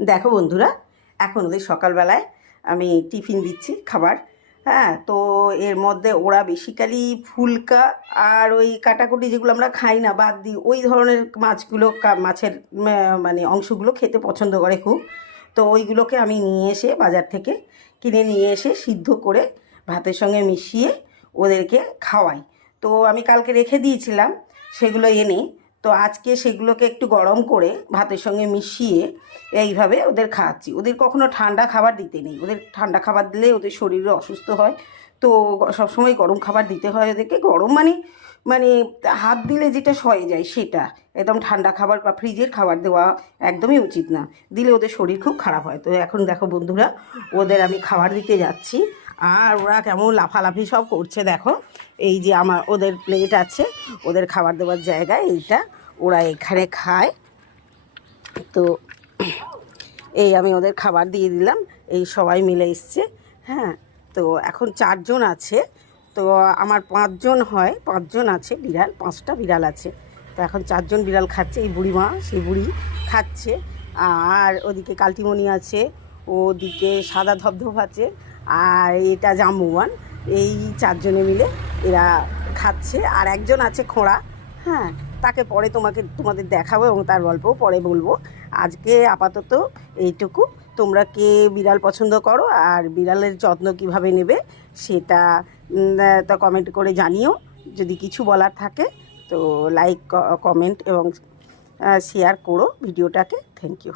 দেখো বন্ধুরা, এখন ওদের সকালবেলায় আমি টিফিন দিচ্ছি খাবার। হ্যাঁ, তো এর মধ্যে ওরা বেসিক্যালি ফুলকা আর ওই কাটাকুটি যেগুলো আমরা খাই না বাদ দিই, ওই ধরনের মাছগুলো মাছের মানে অংশগুলো খেতে পছন্দ করে খুব। তো ওইগুলোকে আমি নিয়ে এসে বাজার থেকে কিনে নিয়ে এসে সিদ্ধ করে ভাতের সঙ্গে মিশিয়ে ওদেরকে খাওয়াই। তো আমি কালকে রেখে দিয়েছিলাম সেগুলো এনে, তো আজকে সেগুলোকে একটু গরম করে ভাতের সঙ্গে মিশিয়ে এইভাবে ওদের খাওয়াচ্ছি। ওদের কখনো ঠান্ডা খাবার দিতে নেই, ওদের ঠান্ডা খাবার দিলে ওদের শরীরে অসুস্থ হয়। তো সবসময় গরম খাবার দিতে হয় ওদেরকে। গরম মানে মানে হাত দিলে যেটা সয়ে যায় সেটা, একদম ঠান্ডা খাবার বা ফ্রিজের খাবার দেওয়া একদমই উচিত না, দিলে ওদের শরীর খুব খারাপ হয়। তো এখন দেখো বন্ধুরা, ওদের আমি খাবার দিতে যাচ্ছি আর ওরা কেমন লাফালাফি সব করছে দেখো। এই যে আমার ওদের প্লেট আছে, ওদের খাবার দেওয়ার জায়গায় এইটা, ওরা এখানে খায়। তো এই আমি ওদের খাবার দিয়ে দিলাম, এই সবাই মিলে এসছে। হ্যাঁ, তো এখন 4 জন আছে। তো আমার 5 জন হয়, 5 জন আছে বিড়াল, 5টা বিড়াল আছে। তো এখন 4 জন বিড়াল খাচ্ছে, এই বুড়িমা সেই বুড়ি খাচ্ছে। আর ওদিকে কালটিমণি আছে, ওদিকে সাদা ধবধব আছে, আর এটা জাম্বুয়ান। এই 4 জনে মিলে এরা খাচ্ছে। আর একজন আছে খোঁড়া। হ্যাঁ, তাকে পরে তোমাদের দেখাবো এবং তার গল্পও পরে বলবো। আজকে আপাতত এইটুকু। তোমরা কে বিড়াল পছন্দ করো আর বিড়ালের যত্ন কিভাবে নেবে সেটা তা কমেন্ট করে জানিও। যদি কিছু বলার থাকে তো লাইক, কমেন্ট এবং শেয়ার করো ভিডিওটাকে। Thank you.